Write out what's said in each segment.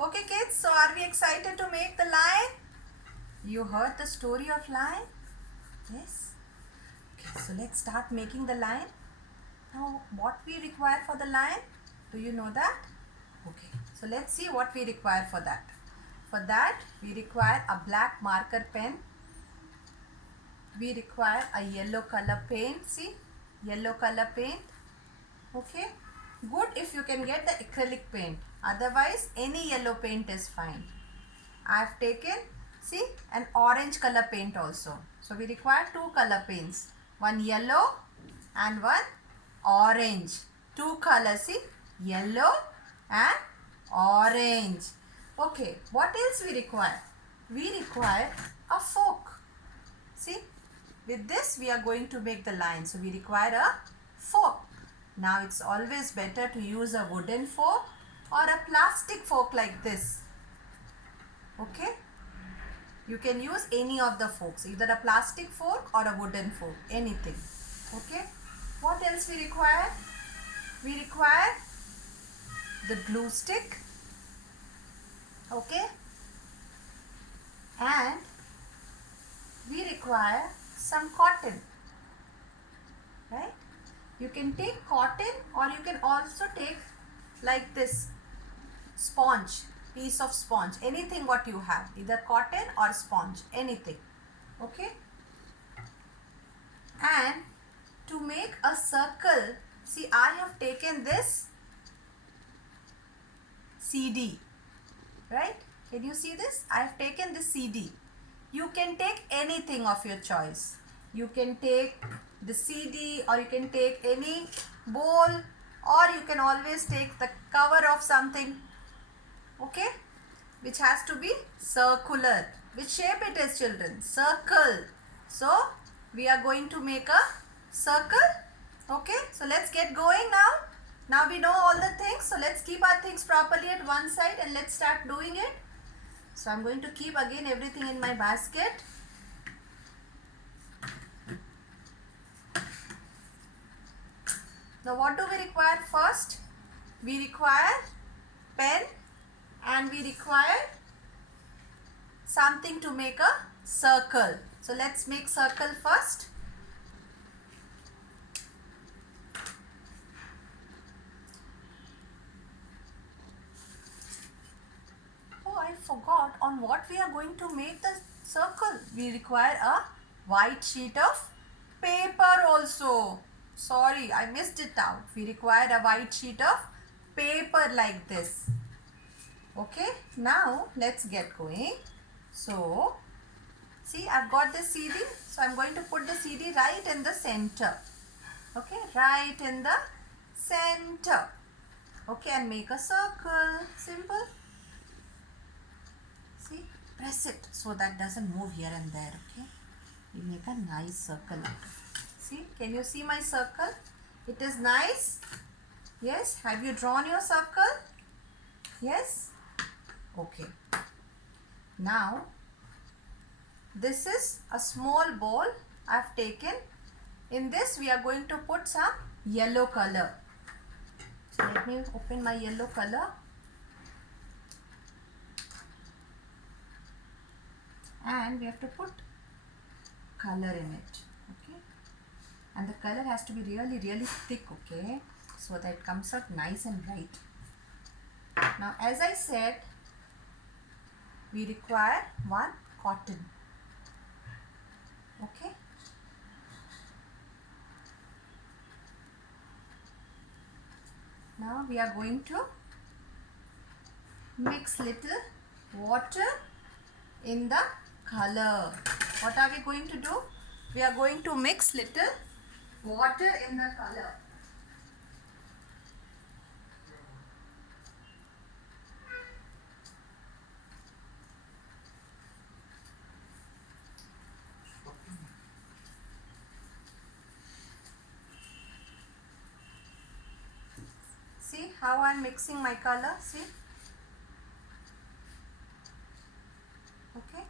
Okay kids, so are we excited to make the line? You heard the story of line? Yes. Okay, so let's start making the line. Now what we require for the line? Do you know that? Okay, so let's see what we require for that. For that we require a black marker pen. We require a yellow color paint. See, yellow color paint. Okay, good if you can get the acrylic paint, otherwise any yellow paint is fine. I have taken, see, an orange color paint also. So we require two color paints, one yellow and one orange. Two colors, see, yellow and orange. Okay, what else we require? We require a fork. See, with this we are going to make the line. So we require a fork. Now it's always better to use a wooden fork or a plastic fork like this. Okay, you can use any of the forks, either a plastic fork or a wooden fork, anything. Okay, what else we require? We require the glue stick. Okay, and we require some cotton, right? You can take cotton or you can also take like this sponge, piece of sponge, anything what you have, either cotton or sponge, anything. Okay, and to make a circle, see, I have taken this CD, right? Can you see this? I have taken this CD. You can take anything of your choice. You can take the CD or you can take any bowl, or you can always take the cover of something, okay, which has to be circular. Which shape it is, children? Circle. So we are going to make a circle. Okay, so let's get going now. Now we know all the things, so let's keep our things properly at one side and let's start doing it. So I'm going to keep again everything in my basket. Now what do we require first? We require pen and we require something to make a circle. So let's make circle first. Oh, I forgot on what we are going to make the circle. We require a white sheet of paper also. Sorry, I missed it out. We require a white sheet of paper like this. Okay, now let's get going. So, see, I've got the CD. So, I'm going to put the CD right in the center. Okay, right in the center. Okay, and make a circle. Simple. See, press it so that doesn't move here and there. Okay, we make a nice circle out of it. See, can you see my circle? It is nice. Yes, have you drawn your circle? Yes. Okay. Now, this is a small bowl I have taken. In this, we are going to put some yellow color. So, let me open my yellow color. And we have to put color in it. Okay. And the color has to be really, really thick. Okay. So that it comes out nice and bright. Now, as I said, we require one cotton. Okay. Now we are going to mix little water in the color. What are we going to do? We are going to mix little water in the color. See how I am mixing my color? See? Okay.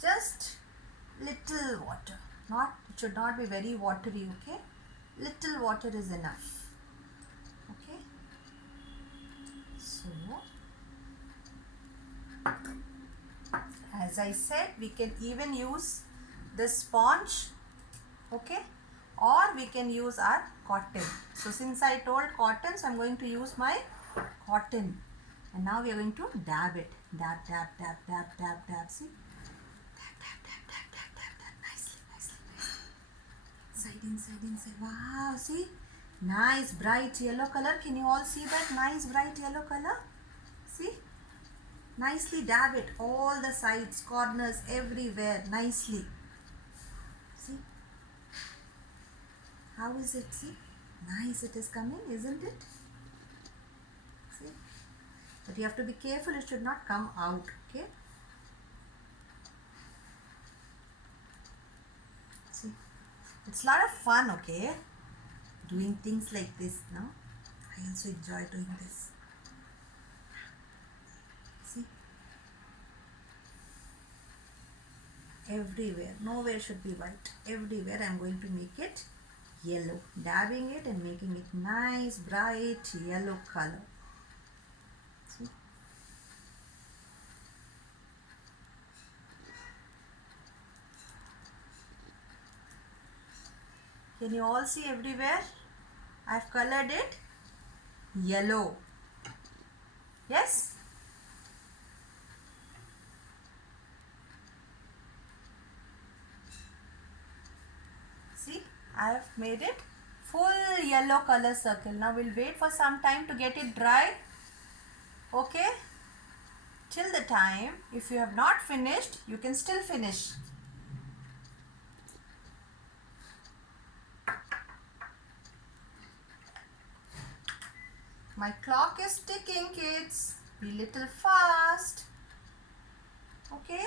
Just little water. It should not be very watery, okay? Little water is enough. Okay. So As I said, we can even use this sponge, okay, or we can use our cotton. So since I told cotton, so I'm going to use my cotton. And now we are going to dab it. Dab, dab, dab, dab, dab, dab. See? Dab, dab, dab, dab, dab, dab, dab. Nicely, nicely, nicely. Side, inside, inside. Wow, see? Nice, bright yellow color. Can you all see that nice, bright yellow color? See? Nicely dab it. All the sides, corners, everywhere. Nicely. See? How is it? See? Nice it is coming, isn't it? See? But you have to be careful, it should not come out, okay? See? It's a lot of fun, okay? Doing things like this, no? I also enjoy doing this. See? Everywhere. Nowhere should be white. Everywhere I'm going to make it yellow. Dabbing it and making it nice, bright yellow color. See? Can you all see everywhere? I've colored it yellow. Yes? See, I have made it full yellow color circle. Now we'll wait for some time to get it dry. Okay? Till the time, if you have not finished, you can still finish. My clock is ticking, kids. Be little fast. Okay?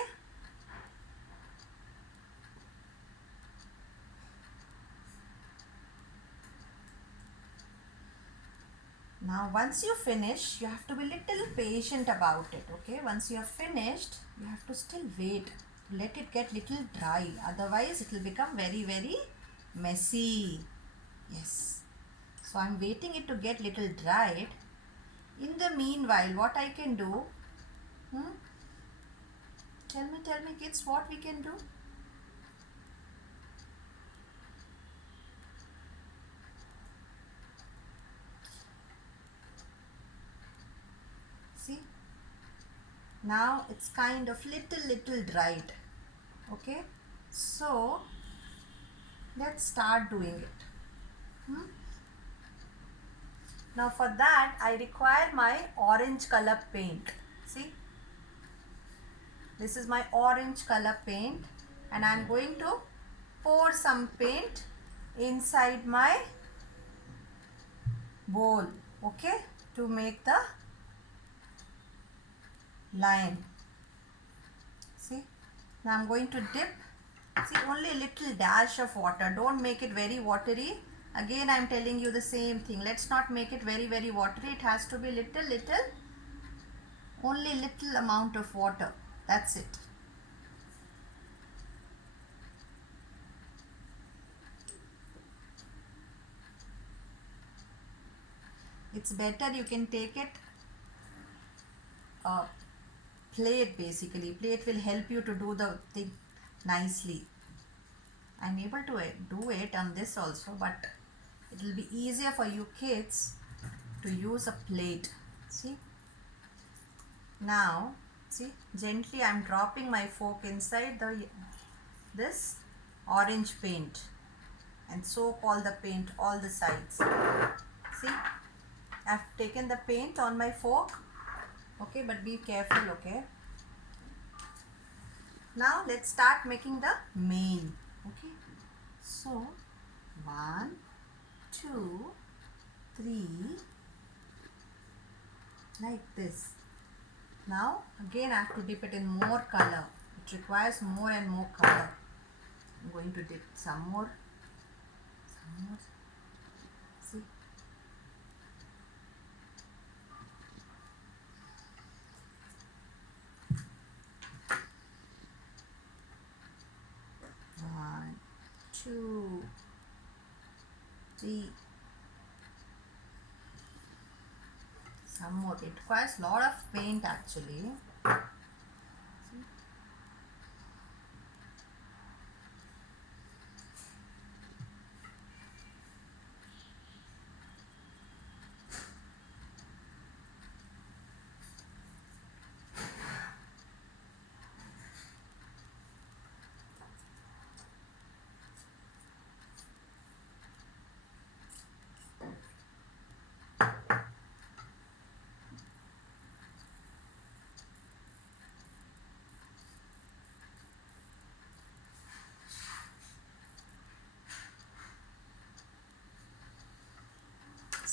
Now once you finish, you have to be little patient about it, okay? Once you have finished, you have to still wait. Let it get little dry. Otherwise, it will become very, very messy. Yes. So I'm waiting it to get little dried. In the meanwhile, what I can do? Tell me kids, what we can do? See? Now it's kind of little dried. Okay? So, let's start doing it. Now for that, I require my orange color paint. See? This is my orange color paint and I am going to pour some paint inside my bowl, okay, to make the line. See? Now I am going to dip. See, only a little dash of water. Don't make it very watery. Again, I am telling you the same thing. Let's not make it very, very watery. It has to be little, only little amount of water. That's it. It's better you can take it plate basically. Plate will help you to do the thing nicely. I'm able to do it on this also, but it will be easier for you kids to use a plate. See? Now, see, gently I'm dropping my fork inside this orange paint and soak all the paint all the sides. See, I've taken the paint on my fork. Okay, but be careful, okay? Now let's start making the mane. Okay, so 1, 2, 3, like this. Now again I have to dip it in more color. It requires more and more color. I'm going to dip some more. See? One, 2, 3. Some more. It requires a lot of paint actually. See?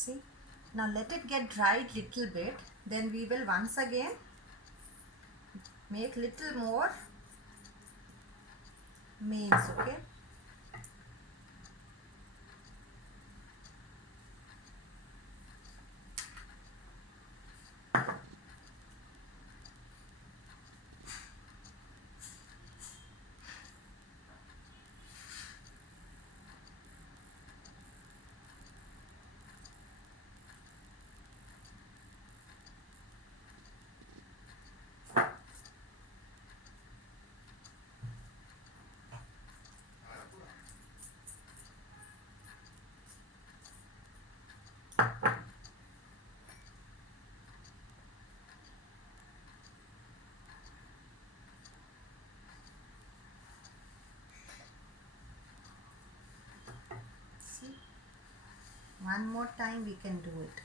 See, now let it get dried little bit, then we will once again make little more mains. Okay, see, one more time we can do it.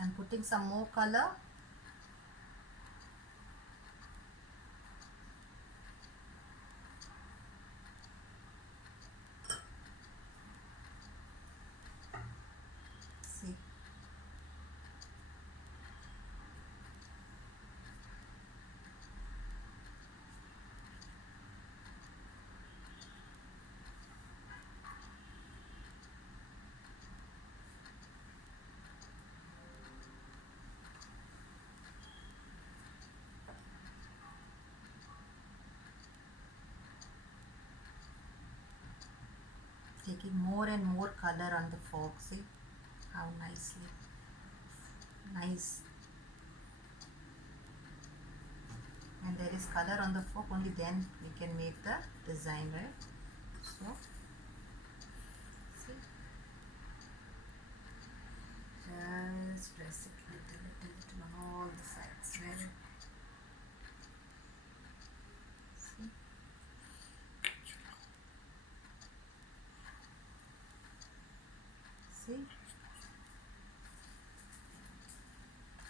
I'm putting some more color. See, taking more and more color on the fork. See how nicely, nice. And there is color on the fork, only then we can make the design, right? So see, just press it little on all the sides. Very. See, see.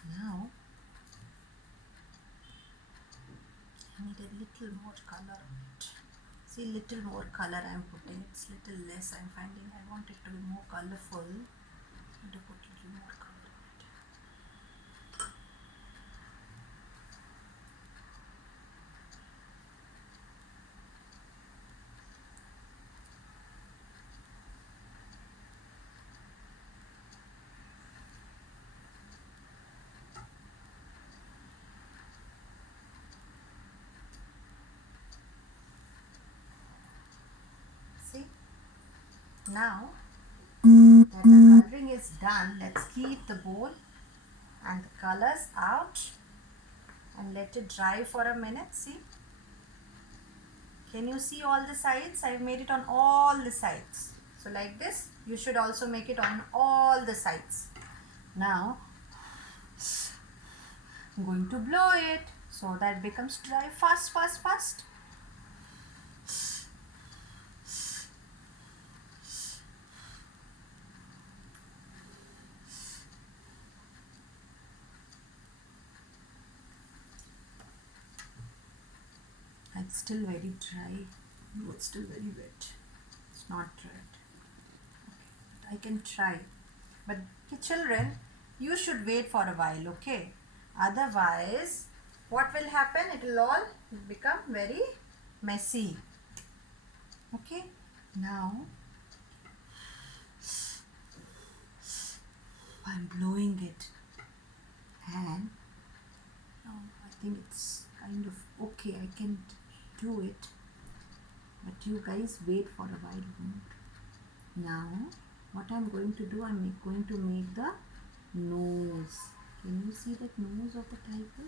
Now I need a little more color on it. See, little more color I am putting. It's little less. I am finding I want it to be more colorful. I need to put little more color on it. See, now that the coloring is done, let's keep the bowl and the colors out and let it dry for a minute. See, can you see all the sides? I've made it on all the sides. So like this, you should also make it on all the sides. Now I'm going to blow it so that it becomes dry fast. It's still very dry. No, it's still very wet. It's not dry. Okay, I can try. But children, you should wait for a while, okay? Otherwise, what will happen? It will all become very messy. Okay? Now, I'm blowing it. And now I think it's kind of okay. I can do it. But you guys wait for a while. Now, what I'm going to do, I'm going to make the nose. Can you see that nose of the tiger?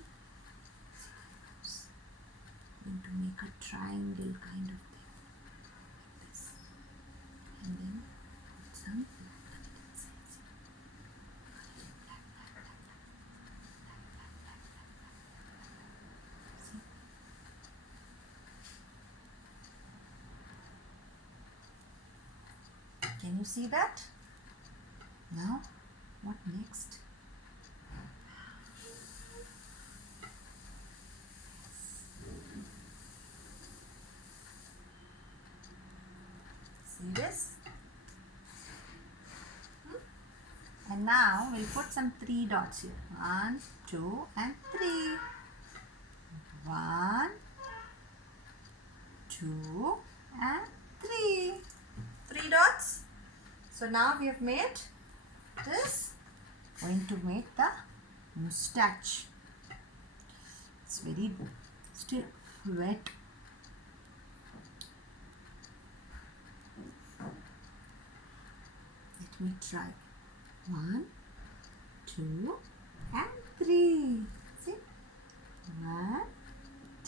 I'm going to make a triangle kind of thing, like this. And then put some black inside. See? Can you see that? Now, what next? See this? And now we'll put some 3 dots here. 1, 2 and 3. 1, 2 and 3. 3 dots. So now we have made this. Going to make the moustache. It's very still wet. Let me try. 1, 2 and 3. See? 1,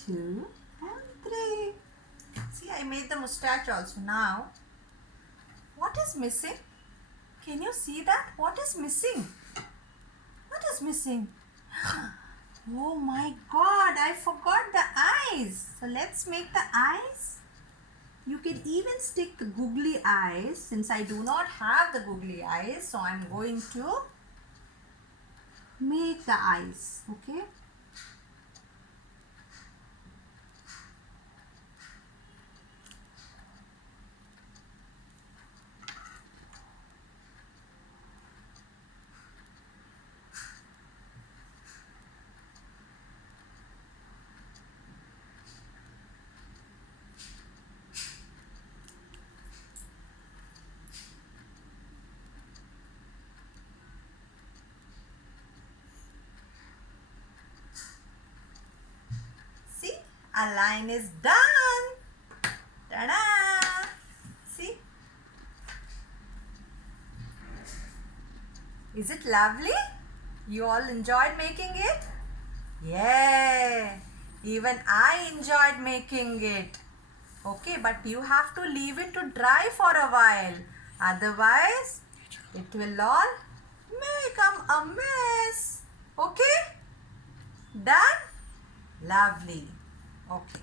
2 and 3. See, I made the moustache also. Now, what is missing? Can you see that? What is missing? What is missing? Oh my God, I forgot the eyes. So let's make the eyes. You can even stick the googly eyes. Since I do not have the googly eyes, so I'm going to make the eyes. Okay. Our line is done. Ta-da! See? Is it lovely? You all enjoyed making it? Yeah. Even I enjoyed making it. Okay, but you have to leave it to dry for a while. Otherwise, it will all become a mess. Okay? Done? Lovely. Okay.